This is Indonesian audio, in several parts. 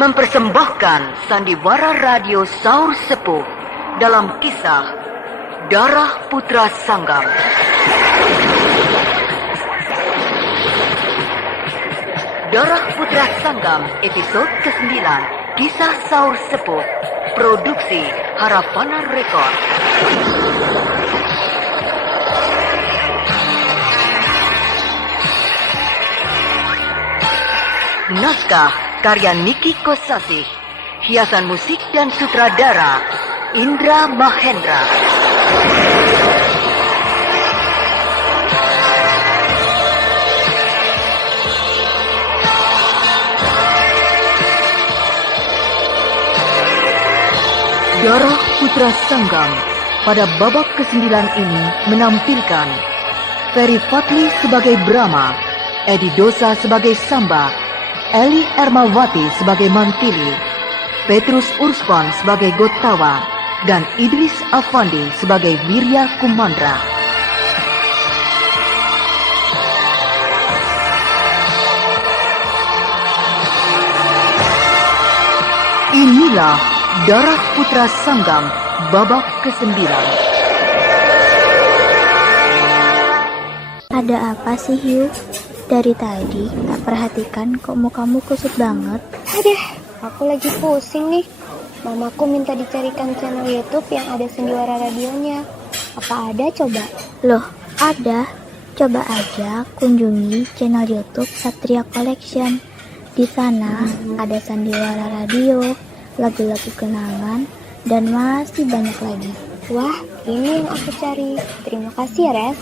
mempersembahkan sandiwara radio Saur Sepuh dalam kisah Darah Putra Sanggam. Darah Putra Sanggam episode ke-9, Kisah Saur Sepuh, produksi Harapana Record. Naskah karya Niki Kosasih, hiasan musik dan sutradara Indra Mahendra. Darah Putra Sanggam pada babak ke-9 ini menampilkan Ferry Fadli sebagai Brahma, Edi Dosa sebagai Samba, Eli Ermawati sebagai Mantili, Petrus Urspan sebagai Gotawa, dan Idris Afandi sebagai Wirya Kumandra. Inilah Darah Putra Sanggam babak ke-9. Ada apa sih, Hiu? Dari tadi tak perhatikan kok mukamu kusut banget. Aduh, aku lagi pusing nih. Mamaku minta dicarikan channel YouTube yang ada sandiwara radionya. Apa ada coba? Loh, ada. Coba aja kunjungi channel YouTube Satria Collection. Di sana ada sandiwara radio, lagu-lagu kenangan, dan masih banyak lagi. Wah, ini yang aku cari. Terima kasih ya, Res.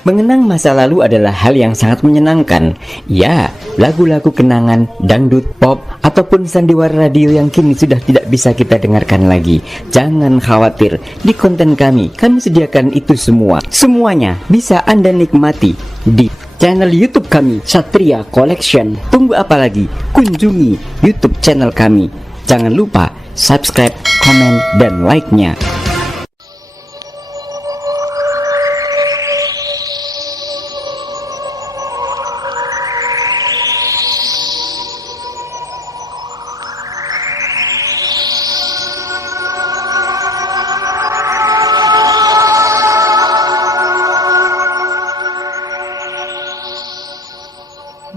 Mengenang masa lalu adalah hal yang sangat menyenangkan. Ya, lagu-lagu kenangan, dangdut, pop, ataupun sandiwara radio yang kini sudah tidak bisa kita dengarkan lagi. Jangan khawatir, di konten kami sediakan itu semua. Semuanya bisa Anda nikmati di channel YouTube kami, Satria Collection. Tunggu apa lagi? Kunjungi YouTube channel kami. Jangan lupa subscribe, komen, dan like-nya.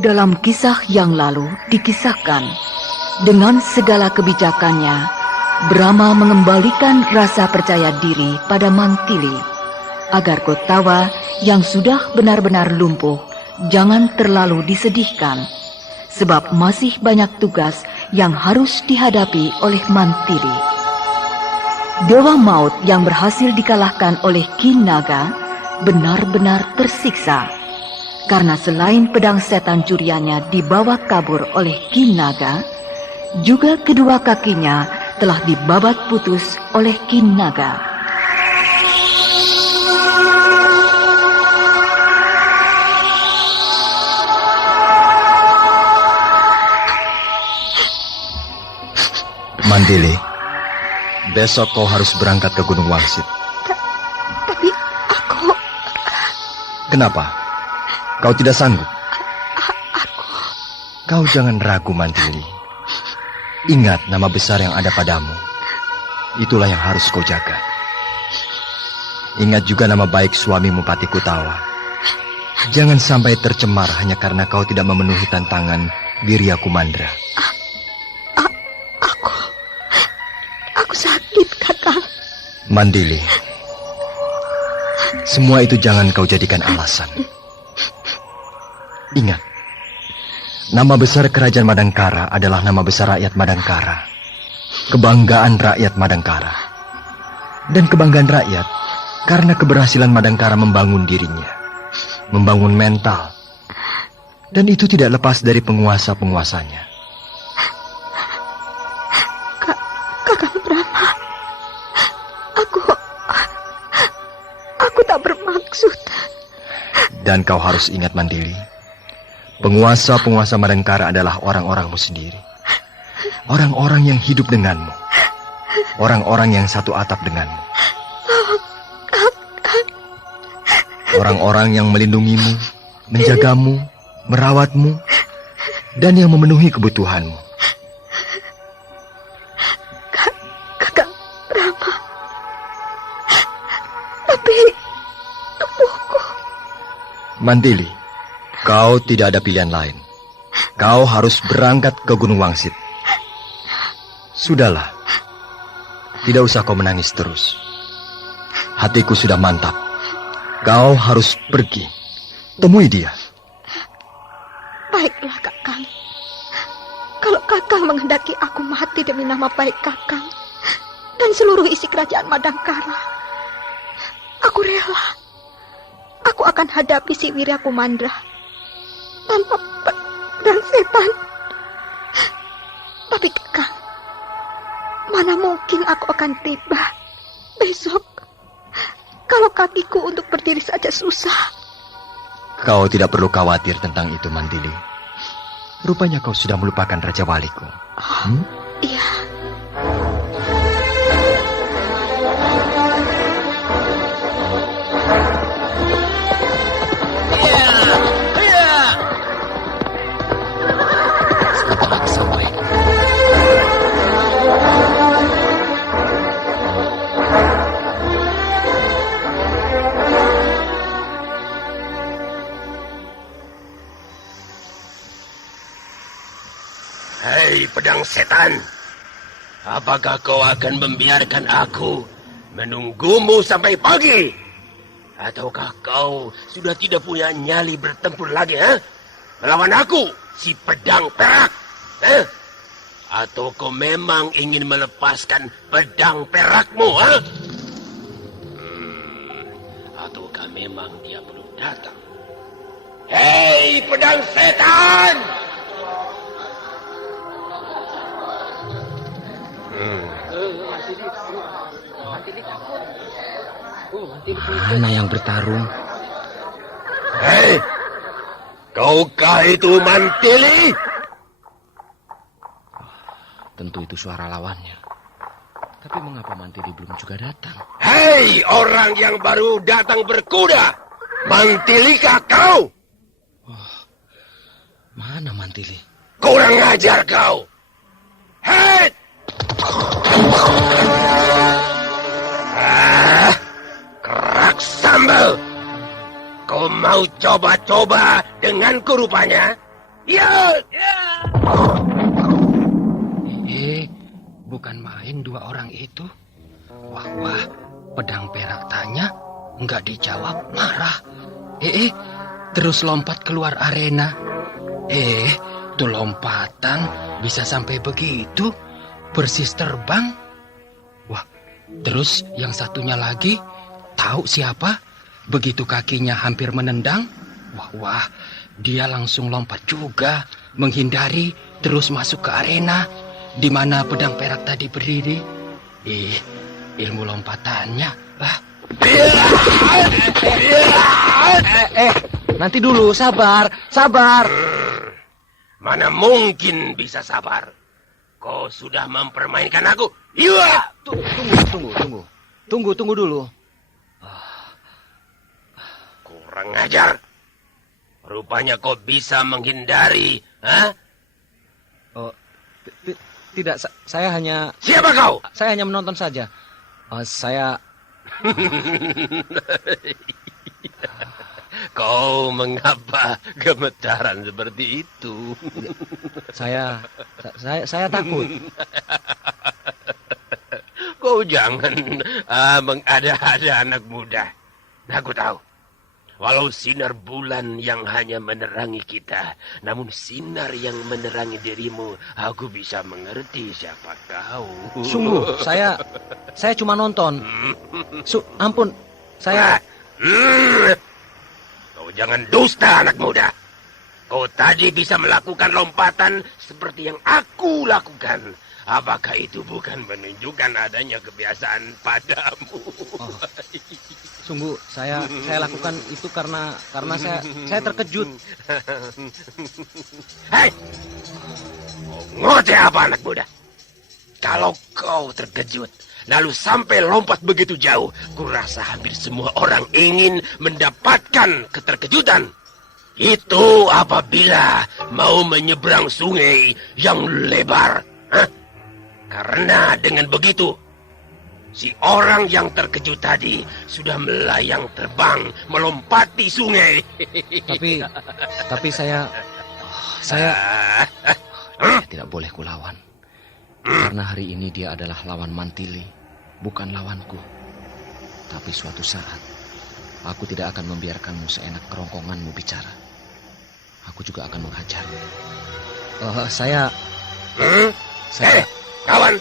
Dalam kisah yang lalu dikisahkan, dengan segala kebijakannya, Brahma mengembalikan rasa percaya diri pada Mantili, agar Gotawa yang sudah benar-benar lumpuh jangan terlalu disedihkan, sebab masih banyak tugas yang harus dihadapi oleh Mantili. Dewa Maut yang berhasil dikalahkan oleh Kinaga benar-benar tersiksa, karena selain pedang setan curiannya dibawa kabur oleh Kinaga, juga kedua kakinya telah dibabat putus oleh Kinaga. Mandili, besok kau harus berangkat ke Gunung Wangsit. Tapi aku... Kenapa? Kau tidak sanggup? Kau jangan ragu, Mantili. Ingat nama besar yang ada padamu. Itulah yang harus kau jaga. Ingat juga nama baik suamimu Pati Kutawa. Jangan sampai tercemar hanya karena kau tidak memenuhi tantangan Wirya Kumandra. Aku sakit, Kakang. Mandili, semua itu jangan kau jadikan alasan. Ingat, nama besar kerajaan Madangkara adalah nama besar rakyat Madangkara. Kebanggaan rakyat Madangkara. Dan kebanggaan rakyat karena keberhasilan Madangkara membangun dirinya. Membangun mental. Dan itu tidak lepas dari penguasa-penguasanya. Kakang Brahma. Aku tak bermaksud. Dan kau harus ingat, Mandili. Penguasa-penguasa Madangkara adalah orang-orangmu sendiri. Orang-orang yang hidup denganmu. Orang-orang yang satu atap denganmu. Orang-orang yang melindungimu, menjagamu, merawatmu, dan yang memenuhi kebutuhanmu. Kakak Rama. Tapi tubuhku. Mantili, kau tidak ada pilihan lain. Kau harus berangkat ke Gunung Wangsit. Sudahlah, tidak usah kau menangis terus. Hatiku sudah mantap. Kau harus pergi. Temui dia. Baiklah Kakang. Kalau Kakang menghendaki aku mati demi nama baik Kakang dan seluruh isi kerajaan Madangkara, aku rela. Aku akan hadapi si Wirya Kumandra tanpa dan setan. Tapi Kakang, mana mungkin aku akan tiba besok kalau kakiku untuk berdiri saja susah. Kau tidak perlu khawatir tentang itu, Mantili. Rupanya kau sudah melupakan Raja Waliku. Iya. Hei pedang setan, apakah kau akan membiarkan aku menunggumu sampai pagi? Ataukah kau sudah tidak punya nyali bertempur lagi, melawan aku, si pedang perak? Atau kau memang ingin melepaskan pedang perakmu, Ataukah memang dia belum datang? Hei pedang setan! Mana yang bertarung? Hei, kaukah itu Mantili? Tentu itu suara lawannya. Tapi mengapa Mantili belum juga datang? Hei, orang yang baru datang berkuda, Mantilikah kau? Mana Mantili? Kurang ajar kau. Hei! Kerak sambal. Kau mau coba-coba denganku rupanya? Ya! Bukan main dua orang itu. Wah, pedang perak tanya, enggak dijawab, marah. Terus lompat keluar arena. Tuh lompatan bisa sampai begitu, persis terbang. Wah, terus yang satunya lagi, tahu siapa? Begitu kakinya hampir menendang, wah, dia langsung lompat juga, menghindari, terus masuk ke arena, di mana pedang perak tadi berdiri. Ilmu lompatannya, nanti dulu, sabar. Mana mungkin bisa sabar? Kau sudah mempermainkan aku. Iya. Tunggu dulu. Kurang ajar. Rupanya kau bisa menghindari, Tidak, saya hanya... Siapa kau? Saya hanya menonton saja. Saya... Kau mengapa gemetaran seperti itu? Saya takut. Kau jangan mengada-ada anak muda. Aku tahu. Walau sinar bulan yang hanya menerangi kita, namun sinar yang menerangi dirimu, aku bisa mengerti siapa kau. Sungguh, saya cuma nonton. Ampun, saya... Kau jangan dusta anak muda. Kau tadi bisa melakukan lompatan seperti yang aku lakukan. Apakah itu bukan menunjukkan adanya kebiasaan padamu? Sungguh, saya lakukan itu karena saya terkejut. Hei, ngoceh apa anak muda? Kalau kau terkejut, lalu sampai lompat begitu jauh, kurasa hampir semua orang ingin mendapatkan keterkejutan. Itu apabila mau menyeberang sungai yang lebar. Hah? Karena dengan begitu, si orang yang terkejut tadi sudah melayang terbang melompati sungai. Tapi saya tidak boleh kulawan. Karena hari ini dia adalah lawan Mantili, bukan lawanku. Tapi suatu saat, aku tidak akan membiarkanmu seenak kerongkonganmu bicara. Aku juga akan menghajarmu. Kawan,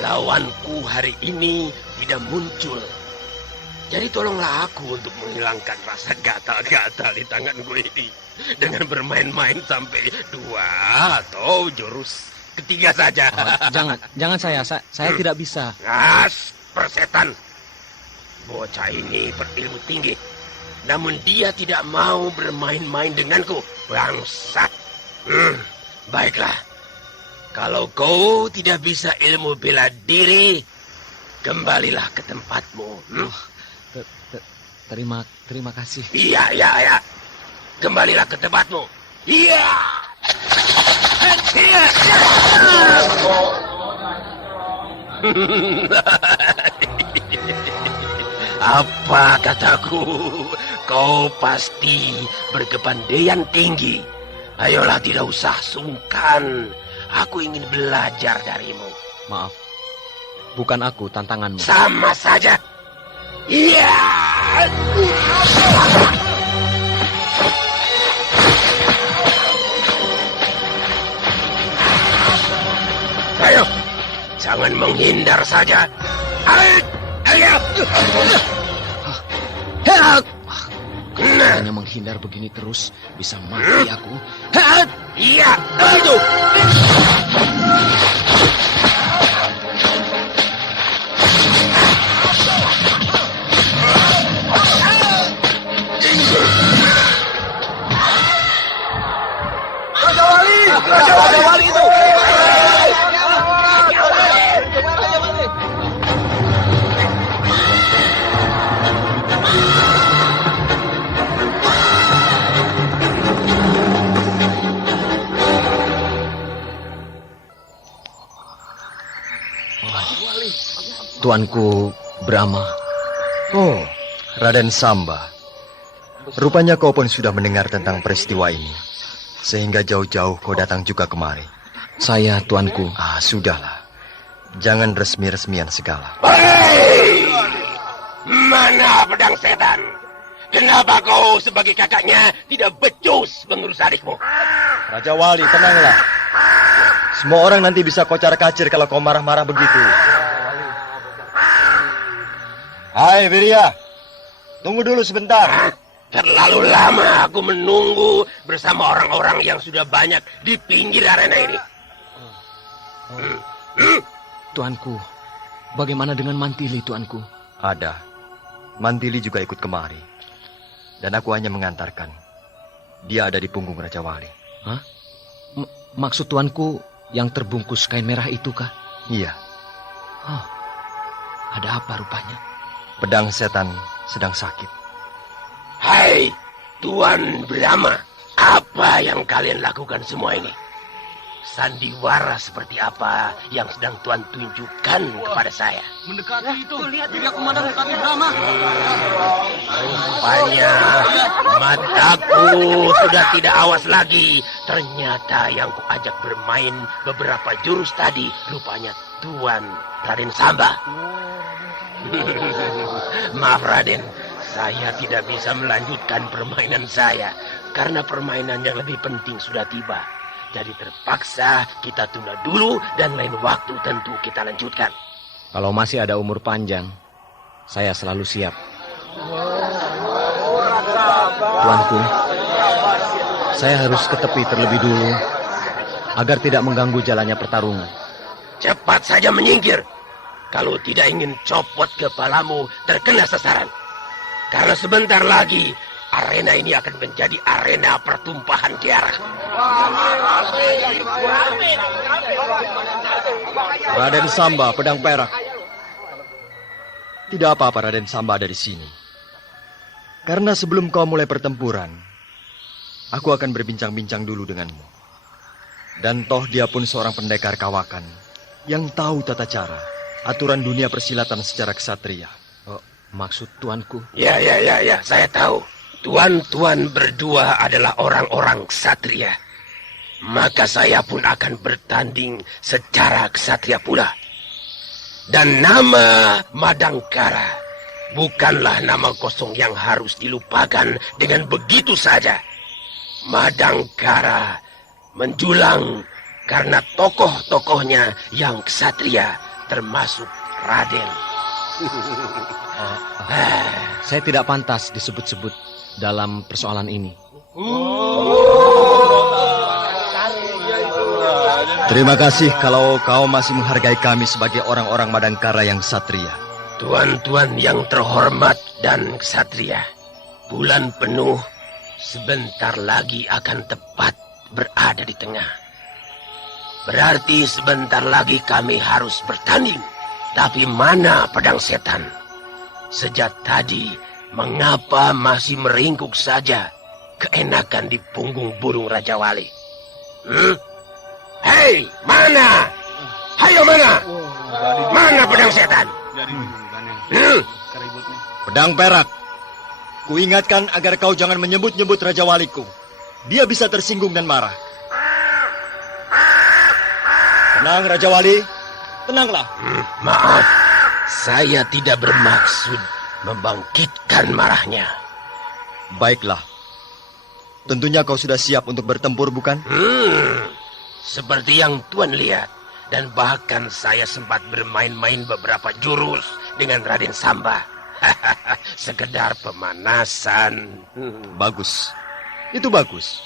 lawanku hari ini tidak muncul. Jadi tolonglah aku untuk menghilangkan rasa gatal-gatal di tanganku ini dengan bermain-main sampai 2 atau jurus ketiga saja. Jangan saya tidak bisa. Persetan. Bocah ini berilmu tinggi. Namun dia tidak mau bermain-main denganku. Bangsat. Baiklah. Kalau kau tidak bisa ilmu bela diri, kembalilah ke tempatmu. Terima kasih. Iya. Kembalilah ke tempatmu. Iya. Apa kataku? Kau pasti berkepandaian tinggi. Ayolah, tidak usah sungkan. Aku ingin belajar darimu. Maaf, bukan aku tantanganmu. Sama saja. Iya. Ayo, jangan menghindar saja. Ayo. Hanya menghindar begini terus, bisa mati aku. Iya, begitu. Raja Wali itu. Tuanku Brahma. Oh, Raden Samba. Rupanya kau pun sudah mendengar tentang peristiwa ini. Sehingga jauh-jauh kau datang juga kemari. Saya, tuanku. Sudahlah. Jangan resmi-resmian segala. Hei! Mana pedang setan? Kenapa kau sebagai kakaknya tidak becus mengurus adikmu? Raja Wali, tenanglah. Semua orang nanti bisa kocar-kacir kalau kau marah-marah begitu. Hai, Wirya. Tunggu dulu sebentar. Terlalu lama aku menunggu bersama orang-orang yang sudah banyak di pinggir arena ini. Tuanku, bagaimana dengan Mantili, tuanku? Ada. Mantili juga ikut kemari. Dan aku hanya mengantarkan. Dia ada di punggung Raja Wali. Hah? Maksud tuanku yang terbungkus kain merah itu kah? Iya. Oh, ada apa rupanya? Pedang setan sedang sakit. Hai, Tuan Brahma. Apa yang kalian lakukan semua ini? Sandiwara seperti apa yang sedang Tuan tunjukkan kepada saya? Mendekati itu. Lihat, dia komandan mendekati Brahma. Rupanya mataku sudah tidak awas lagi. Ternyata yang kuajak bermain beberapa jurus tadi rupanya Tuan Raden Samba. Maaf Raden, saya tidak bisa melanjutkan permainan saya karena permainan yang lebih penting sudah tiba. Jadi terpaksa kita tunda dulu dan lain waktu tentu kita lanjutkan. Kalau masih ada umur panjang, saya selalu siap. Tuanku, saya harus ke tepi terlebih dulu agar tidak mengganggu jalannya pertarungan. Cepat saja menyingkir. Kalau tidak ingin copot kepalamu terkena sasaran. Karena sebentar lagi arena ini akan menjadi arena pertumpahan darah. Raden Samba, pedang perak. Tidak apa-apa Raden Samba ada di sini. Karena sebelum kau mulai pertempuran, aku akan berbincang-bincang dulu denganmu. Dan toh dia pun seorang pendekar kawakan yang tahu tata cara, aturan dunia persilatan secara ksatria. Oh, maksud tuanku? Ya, saya tahu. Tuan-tuan berdua adalah orang-orang ksatria. Maka saya pun akan bertanding secara ksatria pula. Dan nama Madangkara bukanlah nama kosong yang harus dilupakan dengan begitu saja. Madangkara menjulang karena tokoh-tokohnya yang ksatria, termasuk Raden. Saya tidak pantas disebut-sebut dalam persoalan ini. Terima kasih kalau kau masih menghargai kami sebagai orang-orang Madangkara yang ksatria. Tuan-tuan yang terhormat dan ksatria, bulan penuh sebentar lagi akan tepat berada di tengah. Berarti sebentar lagi kami harus bertanding. Tapi mana pedang setan? Sejak tadi, mengapa masih meringkuk saja keenakan di punggung burung Raja Wali? Hei, mana? Hayo mana? Mana pedang setan? Pedang perak, kuingatkan agar kau jangan menyebut-nyebut Raja Waliku. Dia bisa tersinggung dan marah. Tenang Raja Wali, tenanglah. Maaf, saya tidak bermaksud membangkitkan marahnya. Baiklah, tentunya kau sudah siap untuk bertempur, bukan? Seperti yang Tuan lihat. Dan bahkan saya sempat bermain-main beberapa jurus dengan Raden Samba. Sekedar pemanasan. Bagus, itu bagus.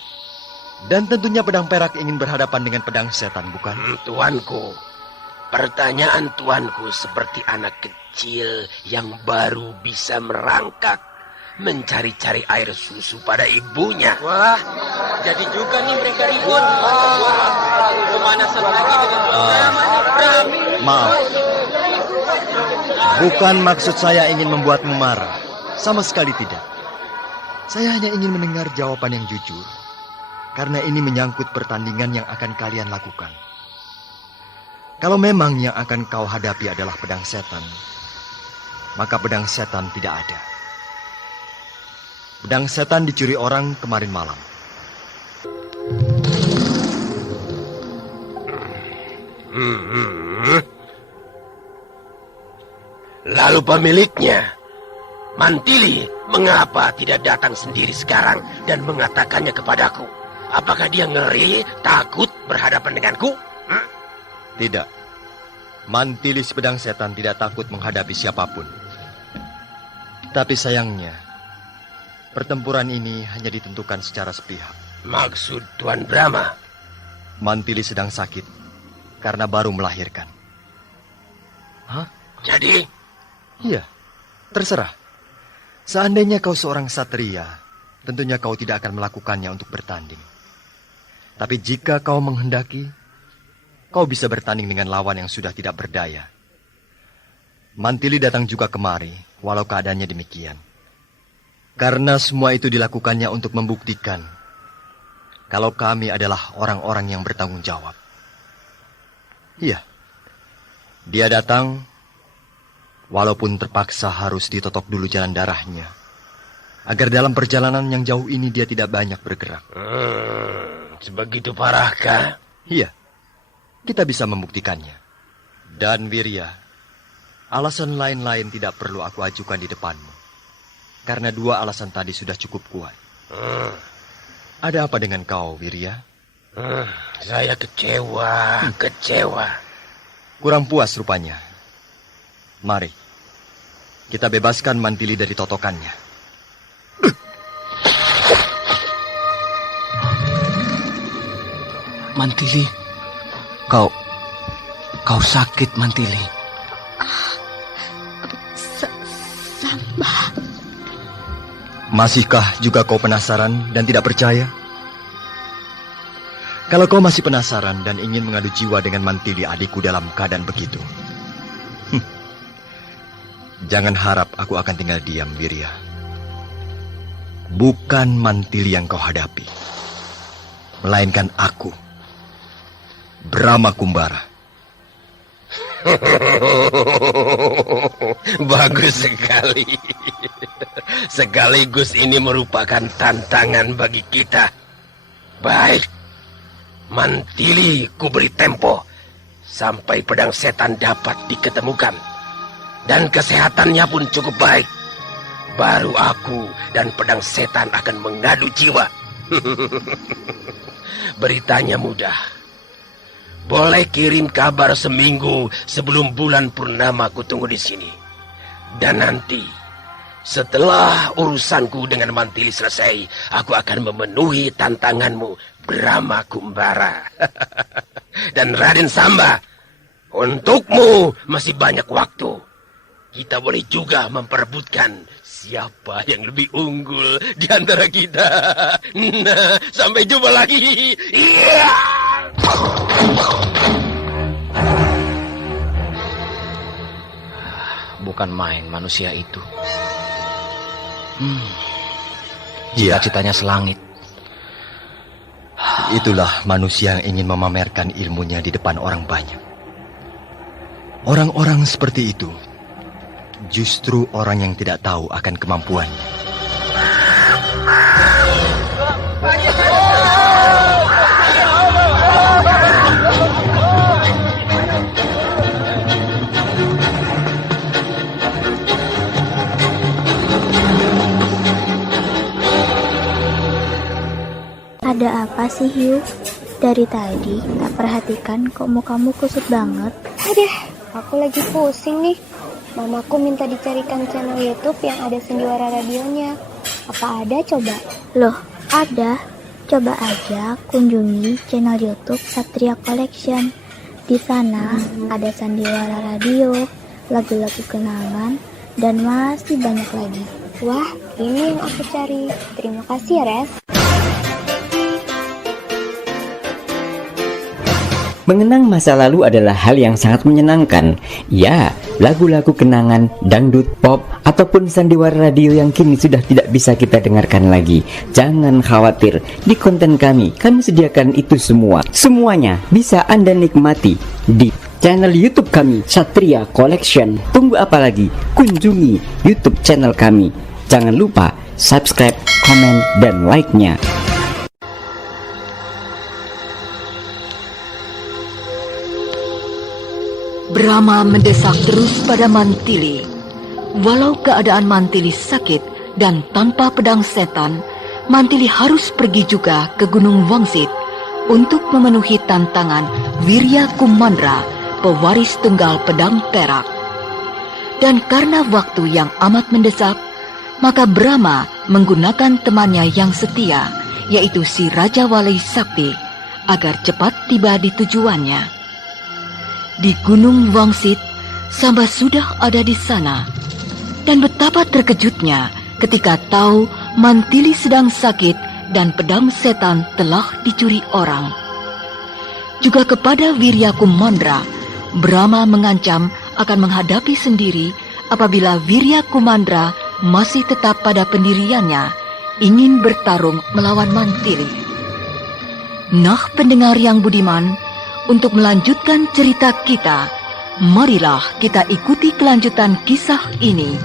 Dan tentunya pedang perak ingin berhadapan dengan pedang setan, bukan? Tuanku, pertanyaan tuanku seperti anak kecil yang baru bisa merangkak mencari-cari air susu pada ibunya. Wah, jadi juga nih mereka ribut. Pemanasan lagi dengan Maaf, bukan maksud saya ingin membuatmu marah. Sama sekali tidak. Saya hanya ingin mendengar jawaban yang jujur. Karena ini menyangkut pertandingan yang akan kalian lakukan. Kalau memang yang akan kau hadapi adalah pedang setan, maka pedang setan tidak ada. Pedang setan dicuri orang kemarin malam. Lalu pemiliknya, Mantili, mengapa tidak datang sendiri sekarang dan mengatakannya kepadaku? Apakah dia ngeri, takut berhadapan denganku? Tidak. Mantili si pedang setan tidak takut menghadapi siapapun. Tapi sayangnya, pertempuran ini hanya ditentukan secara sepihak. Maksud Tuan Brahma? Mantili sedang sakit karena baru melahirkan. Hah? Jadi? Iya, terserah. Seandainya kau seorang satria, tentunya kau tidak akan melakukannya untuk bertanding. Tapi jika kau menghendaki, kau bisa bertanding dengan lawan yang sudah tidak berdaya. Mantili datang juga kemari, walau keadaannya demikian. Karena semua itu dilakukannya untuk membuktikan kalau kami adalah orang-orang yang bertanggung jawab. Iya, dia datang walaupun terpaksa harus ditotok dulu jalan darahnya, agar dalam perjalanan yang jauh ini dia tidak banyak bergerak. Sebegitu parahkah? Iya, kita bisa membuktikannya. Dan Wirya, alasan lain-lain tidak perlu aku ajukan di depanmu. Karena dua alasan tadi sudah cukup kuat. Ada apa dengan kau, Wirya? Saya kecewa. Kurang puas rupanya. Mari, kita bebaskan Mantili dari totokannya. Mantili, kau sakit, Mantili. Samba. Masihkah juga kau penasaran dan tidak percaya? Kalau kau masih penasaran dan ingin mengadu jiwa dengan Mantili adikku dalam keadaan begitu, jangan harap aku akan tinggal diam, Wirya. Bukan Mantili yang kau hadapi, melainkan aku, Brahma Kumbara. Bagus sekali. Sekaligus ini merupakan tantangan bagi kita. Baik, Mantili kuberi tempo sampai pedang setan dapat diketemukan. Dan kesehatannya pun cukup baik. Baru aku dan pedang setan akan mengadu jiwa. Beritanya mudah. Boleh kirim kabar seminggu sebelum bulan purnama ku tunggu di sini. Dan nanti, setelah urusanku dengan Mantili selesai, aku akan memenuhi tantanganmu, Brahma Kumbara. Dan Raden Samba, untukmu masih banyak waktu. Kita boleh juga memperebutkan siapa yang lebih unggul di antara kita. Nah, sampai jumpa lagi. Iya. Bukan main manusia itu. Iya, Cita-citanya selangit. itulah manusia yang ingin memamerkan ilmunya di depan orang banyak. Orang-orang seperti itu justru orang yang tidak tahu akan kemampuannya. Ada apa sih, Hiu? Dari tadi tak perhatikan kok mukamu kusut banget. Aduh, aku lagi pusing nih. Mamaku minta dicarikan channel YouTube yang ada sendiwara radionya. Apa ada coba? Loh, ada. Coba aja kunjungi channel YouTube Satria Collection. Di sana ada sandiwara radio, lagu-lagu kenangan, dan masih banyak lagi. Wah, ini yang aku cari. Terima kasih ya, Res. Mengenang masa lalu adalah hal yang sangat menyenangkan. Ya, lagu-lagu kenangan, dangdut, pop, ataupun sandiwara radio yang kini sudah tidak bisa kita dengarkan lagi. Jangan khawatir, di konten kami sediakan itu semua. Semuanya bisa Anda nikmati di channel YouTube kami, Satria Collection. Tunggu apa lagi? Kunjungi YouTube channel kami. Jangan lupa subscribe, komen, dan like-nya. Brahma mendesak terus pada Mantili. Walau keadaan Mantili sakit dan tanpa pedang setan, Mantili harus pergi juga ke Gunung Wangsit untuk memenuhi tantangan Wirya Kumandra, pewaris tunggal pedang perak. Dan karena waktu yang amat mendesak, maka Brahma menggunakan temannya yang setia, yaitu si Raja Wali Sakti, agar cepat tiba di tujuannya. Di Gunung Wangsit, Samba sudah ada di sana. Dan betapa terkejutnya ketika tahu Mantili sedang sakit dan pedang setan telah dicuri orang. Juga kepada Wirya Kumandra, Brahma mengancam akan menghadapi sendiri apabila Wirya Kumandra masih tetap pada pendiriannya, ingin bertarung melawan Mantili. Nah, pendengar yang budiman, untuk melanjutkan cerita kita, marilah kita ikuti kelanjutan kisah ini